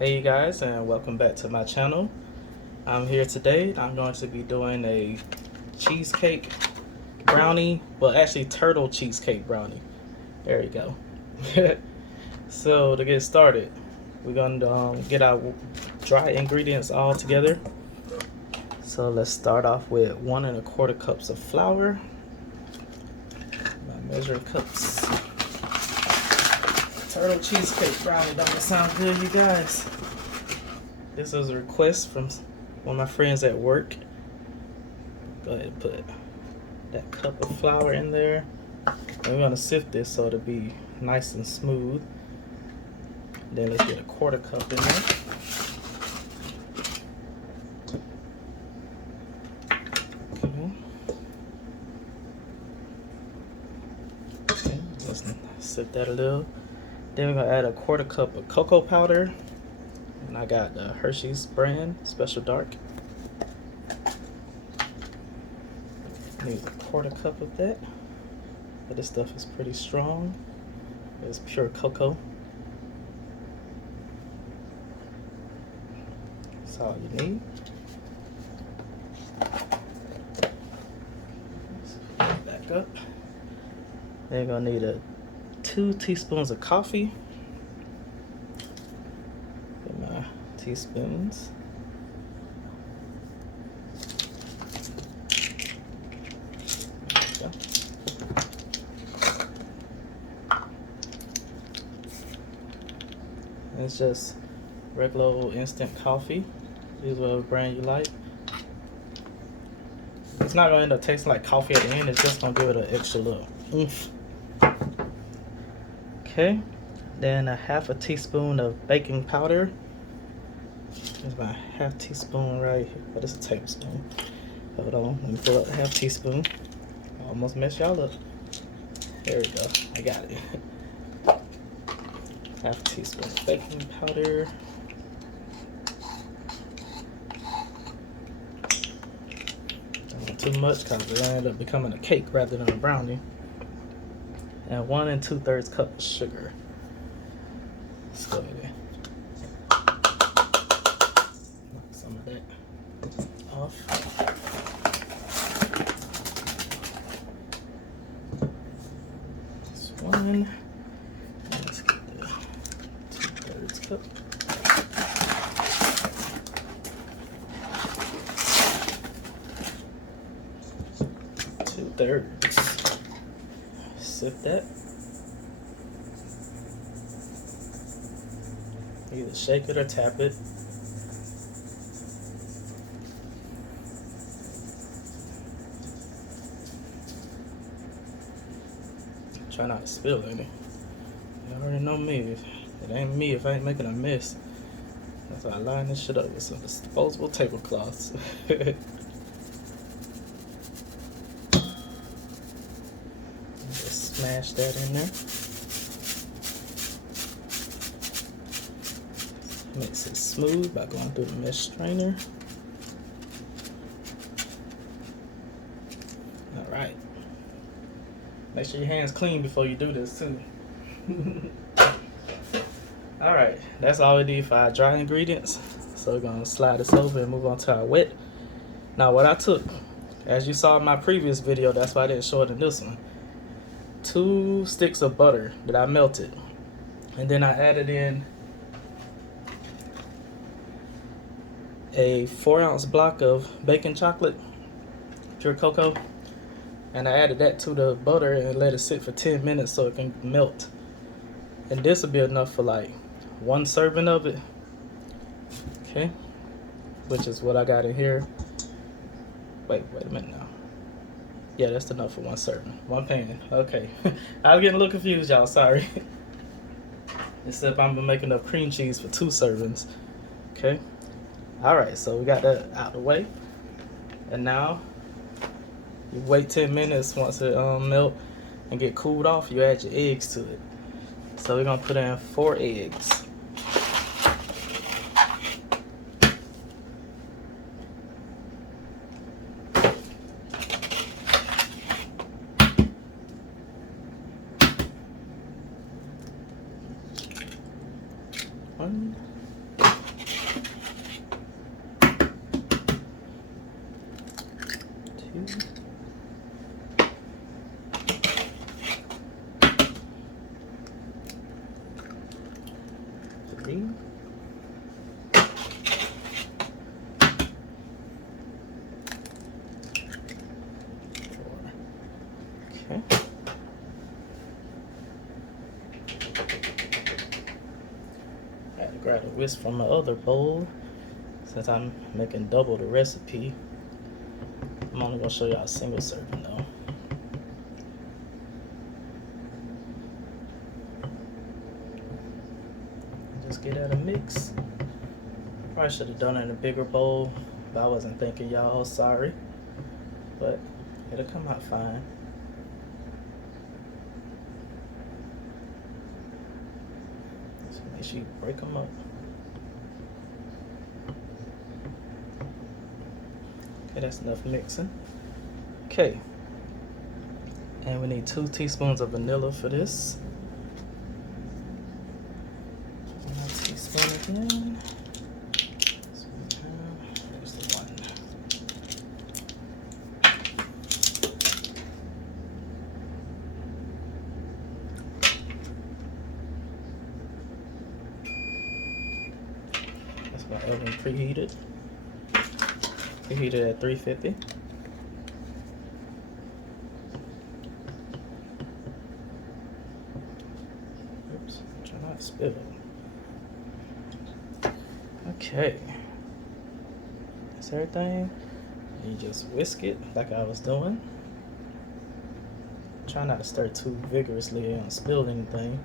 Hey you guys, and welcome back to my channel. I'm here today. I'm going to be doing a cheesecake brownie, well actually turtle cheesecake brownie. There you go. So to get started, we're going to get our dry ingredients all together. So let's start off with 1 1/4 cups of flour. My measuring cups. Turtle cheesecake brownie, don't it sound good, you guys? This is a request from one of my friends at work. Go ahead and put that cup of flour in there. And we're gonna sift this so it'll be nice and smooth. Then let's get a 1/4 cup in there. Okay, let's sift that a little. Then we're gonna add a 1/4 cup of cocoa powder. And I got the Hershey's brand, Special Dark. Need a 1/4 cup of that. But this stuff is pretty strong. It's pure cocoa. That's all you need. Back up. Then you're gonna need 2 teaspoons of coffee. Get my teaspoons. It's just regular old instant coffee. Use whatever brand you like. It's not gonna end up tasting like coffee at the end. It's just gonna give it an extra little oomph. Okay, then a 1/2 teaspoon of baking powder. There's my 1/2 teaspoon right here, but it's a tablespoon. Hold on, let me pull up the 1/2 teaspoon. I almost messed y'all up. There we go, I got it. 1/2 teaspoon of baking powder. Don't want too much because it'll end up becoming a cake rather than a brownie. And 1 2/3 cup of sugar. Let's go ahead. Knock some of that off. This one. Let's get the 2/3 cup. Two-thirds. Sift that. Either shake it or tap it. Try not to spill any. You already know me. It ain't me if I ain't making a mess. That's why I line this shit up with some disposable tablecloths. Just smash that in there. Makes it smooth by going through the mesh strainer. Alright. Make sure your hands clean before you do this too. Alright, that's all we need for our dry ingredients. So we're gonna slide this over and move on to our wet. Now what I took, as you saw in my previous video, that's why I didn't show it in this one. 2 sticks of butter that I melted. And then I added in a 4-ounce block of baking chocolate, pure cocoa, and I added that to the butter and let it sit for 10 minutes so it can melt. And this will be enough for like 1 serving of it. Okay, which is what I got in here. Wait a minute now. Yeah, that's enough for 1 serving. 1 pan. Okay. I was getting a little confused, y'all. Sorry. Except I'm making up cream cheese for 2 servings. Okay. Alright, so we got that out of the way. And now you wait 10 minutes. Once it melt and get cooled off, you add your eggs to it. So we're gonna put in 4 eggs. One, 3. 4. Okay. I had to grab a whisk from my other bowl since I'm making double the recipe. I'm only gonna show y'all a single serving though. Just get that a mix. Probably should have done it in a bigger bowl, but I wasn't thinking, y'all. Sorry, but it'll come out fine. So make sure you break them up. Okay, that's enough mixing. Okay, and we need 2 teaspoons of vanilla for this. 1 teaspoon again. There's the 1. That's my oven preheated. Preheated at 350. Oops, try not to spill it. Okay, that's everything. You just whisk it like I was doing. Try not to stir too vigorously and spill anything.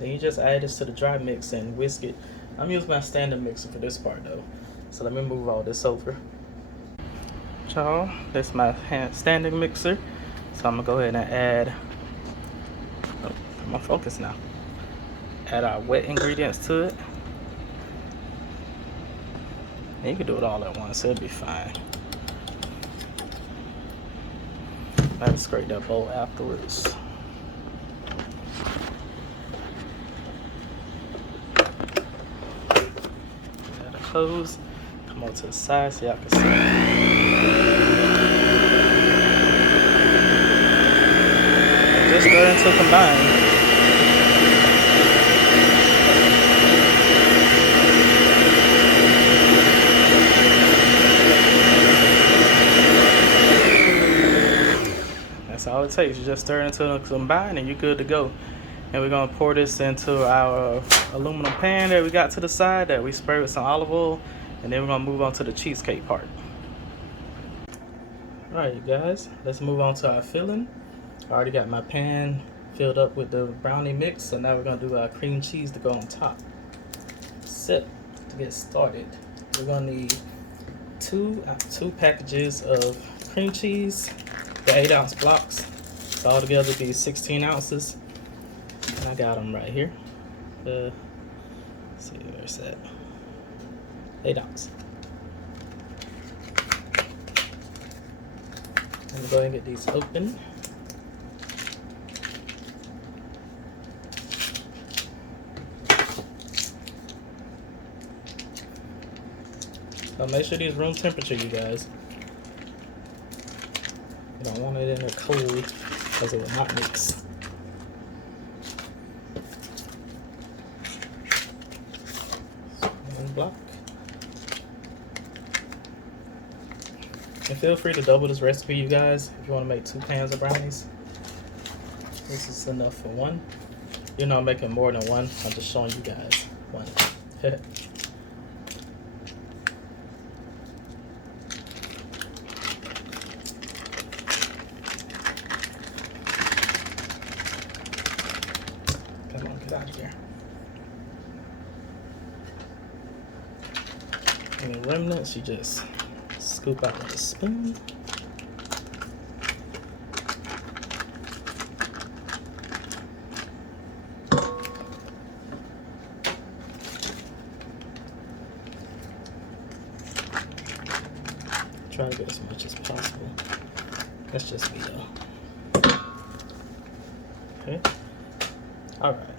Then you just add this to the dry mix and whisk it. I'm using my standard mixer for this part though. So let me move all this over. Y'all, that's my standing mixer. So I'm gonna go ahead and add, oh, I'm on focus now. Add our wet ingredients to it. And you can do it all at once, it'll be fine. I have to scrape that bowl afterwards. Add a hose. Come on to the side so y'all can see. And just stir until combined. That's all it takes. You just stir it until it's combined and you're good to go. And we're gonna pour this into our aluminum pan that we got to the side that we spray with some olive oil. And then we're gonna move on to the cheesecake part. Alright you guys, let's move on to our filling. I already got my pan filled up with the brownie mix, so now we're gonna do our cream cheese to go on top. So, to get started, we're gonna need two packages of cream cheese, the 8-ounce blocks. So all together be 16 ounces. And I got them right here. Let's see, where's that? 8 ounce. I'm gonna go ahead and get these open. Now make sure these room temperature, you guys. You don't want it in there cold because it will not mix. One block. And feel free to double this recipe, you guys, if you want to make 2 pans of brownies. This is enough for 1. You know I'm making more than 1. I'm just showing you guys 1. Come on, get out of here. Any remnants, you just scoop out with a spoon. Try to get as much as possible. That's just me though. Okay. Alright.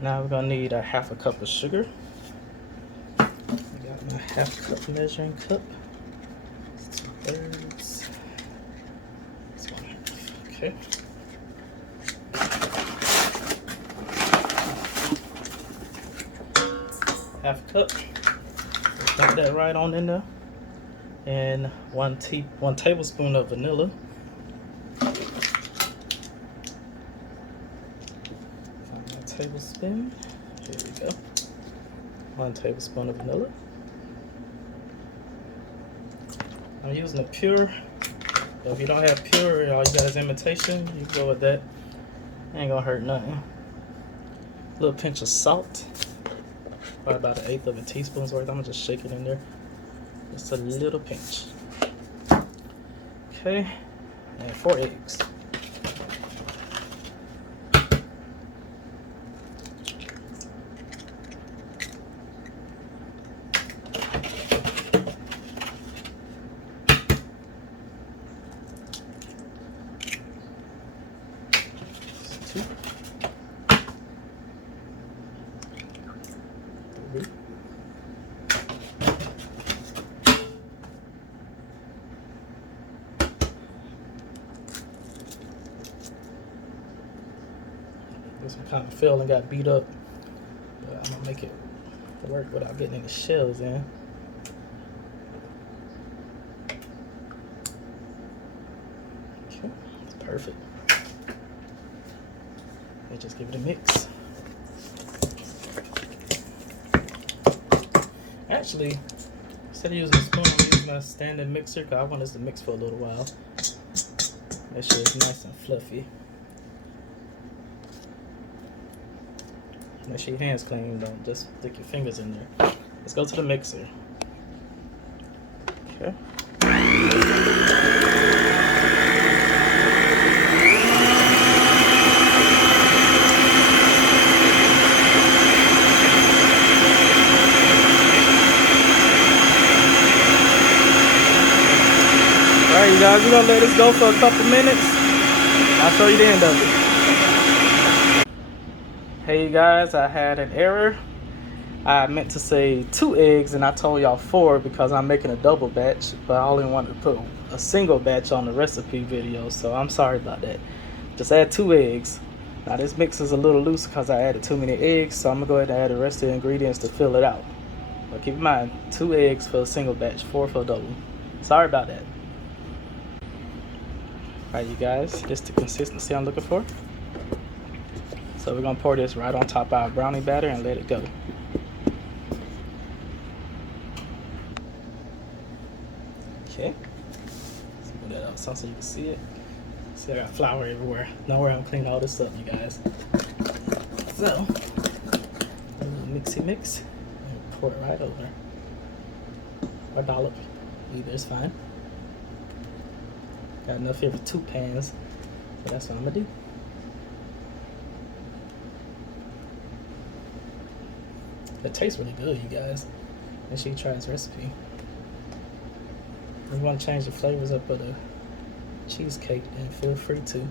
Now we're gonna need a 1/2 cup of sugar. My 1/2 cup measuring cup. 2/3. It's 1/2. Okay. half cup. Dump that right on in there. And one tablespoon of vanilla. Find my tablespoon. Here we go. 1 tablespoon of vanilla. I'm using a pure. So if you don't have pure, all you got is imitation, you can go with that. Ain't gonna hurt nothing. A little pinch of salt. Probably about 1/8 of a teaspoon's worth. I'm gonna just shake it in there. Just a little pinch. Okay, and 4 eggs. Two. 3. This one kind of fell and got beat up, but I'm gonna make it work without getting any shells in. Okay, that's perfect. And just give it a mix. Actually, instead of using a spoon, I'm using a standing mixer because I want this to mix for a little while. Make sure it's nice and fluffy. Make sure your hands clean, don't just stick your fingers in there. Let's go to the mixer. Okay. Alright, you guys, we're gonna let this go for a couple minutes. I'll show you the end of it. Hey you guys, I had an error. I meant to say 2 eggs and I told y'all 4 because I'm making a double batch, but I only wanted to put a single batch on the recipe video, so I'm sorry about that. Just add 2 eggs. Now this mix is a little loose because I added too many eggs, so I'm gonna go ahead and add the rest of the ingredients to fill it out. But keep in mind, 2 eggs for a single batch, 4 for a double. Sorry about that. Alright you guys, this is the consistency I'm looking for. So we're gonna pour this right on top of our brownie batter and let it go. Okay. Let's put that outside so you can see it. See, I got flour everywhere. Nowhere I'm cleaning all this up, you guys. So, a little mixy mix. And pour it right over. Or dollop. Either is fine. Got enough here for 2 pans. So that's what I'm gonna do. It tastes really good, you guys. Make sure you try this recipe. If you want to change the flavors up of the cheesecake, then feel free to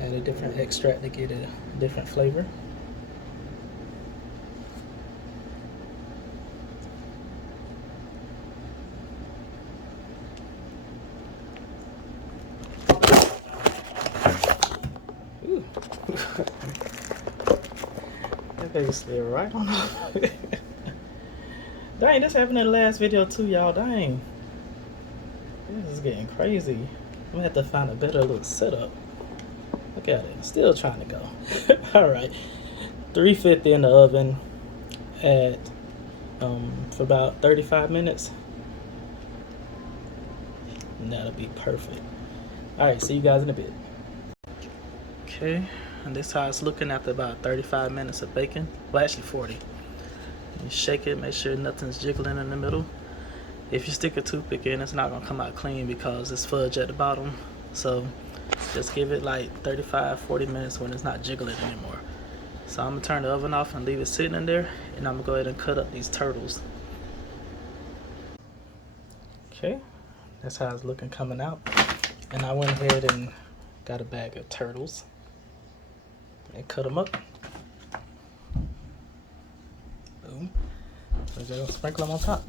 add a different extract to get a different flavor. Ooh. That baby slid right on up. Dang, this happened in the last video too, y'all. Dang. This is getting crazy. I'm gonna have to find a better little setup. Look at it. Still trying to go. Alright. 350 in the oven at for about 35 minutes. And that'll be perfect. Alright, see you guys in a bit. Okay, and this is how it's looking after about 35 minutes of baking. Well, actually 40. You shake it, make sure nothing's jiggling in the middle. If you stick a toothpick in, it's not gonna come out clean because it's fudge at the bottom. So just give it like 35-40 minutes when it's not jiggling anymore. So I'm gonna turn the oven off and leave it sitting in there, and I'm gonna go ahead and cut up these turtles. Okay, that's how it's looking coming out. And I went ahead and got a bag of turtles and cut them up. Boom. So just gonna sprinkle them on top.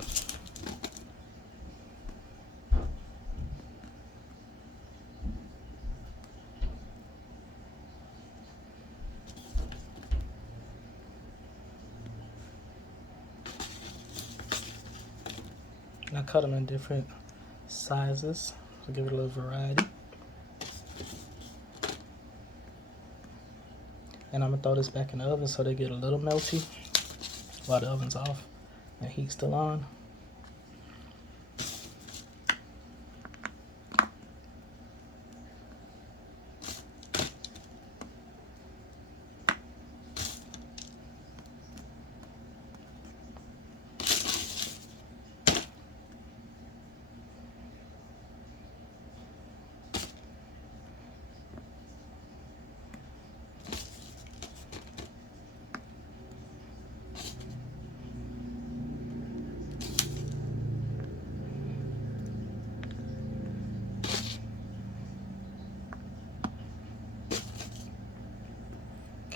cut them in different sizes to give it a little variety. And I'm gonna throw this back in the oven so they get a little melty while the oven's off and heat's still on.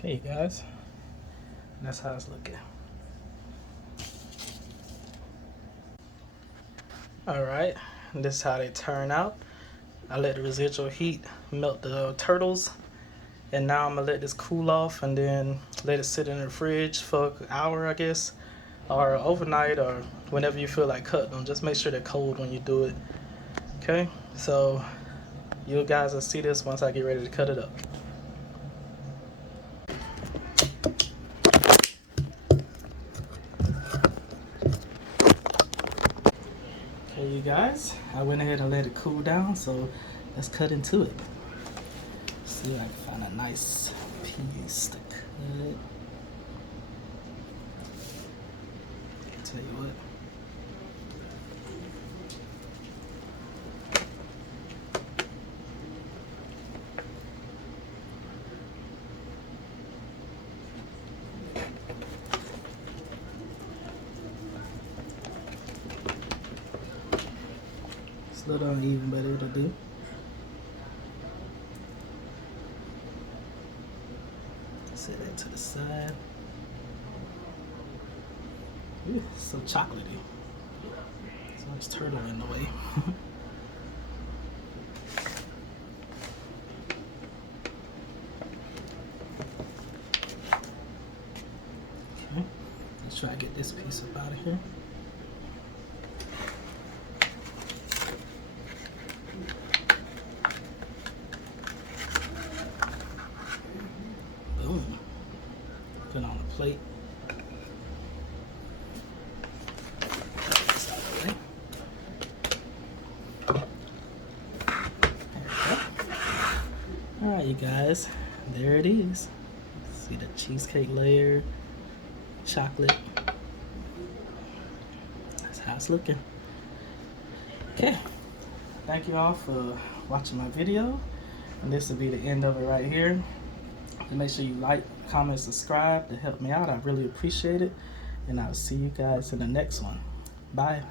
Okay, guys, that's how it's looking. All right, this is how they turn out. I let the residual heat melt the turtles, and now I'm gonna let this cool off and then let it sit in the fridge for an hour, I guess, or overnight, or whenever you feel like cutting them. Just make sure they're cold when you do it. Okay, so you guys will see this once I get ready to cut it up. Okay, you guys, I went ahead and let it cool down, so let's cut into it. See if I can find a nice piece to cut. I'll tell you what. It's a little uneven, but it'll do. Set that to the side. Ooh, so chocolatey. So much turtle in the way. Okay, let's try to get this piece up out of here. Boom. Put it on a plate. Alright, you guys, there it is. See the cheesecake layer, chocolate. That's how it's looking. Okay, thank you all for watching my video. And this will be the end of it right here. And make sure you like, comment, subscribe to help me out. I really appreciate it. And I'll see you guys in the next one. Bye.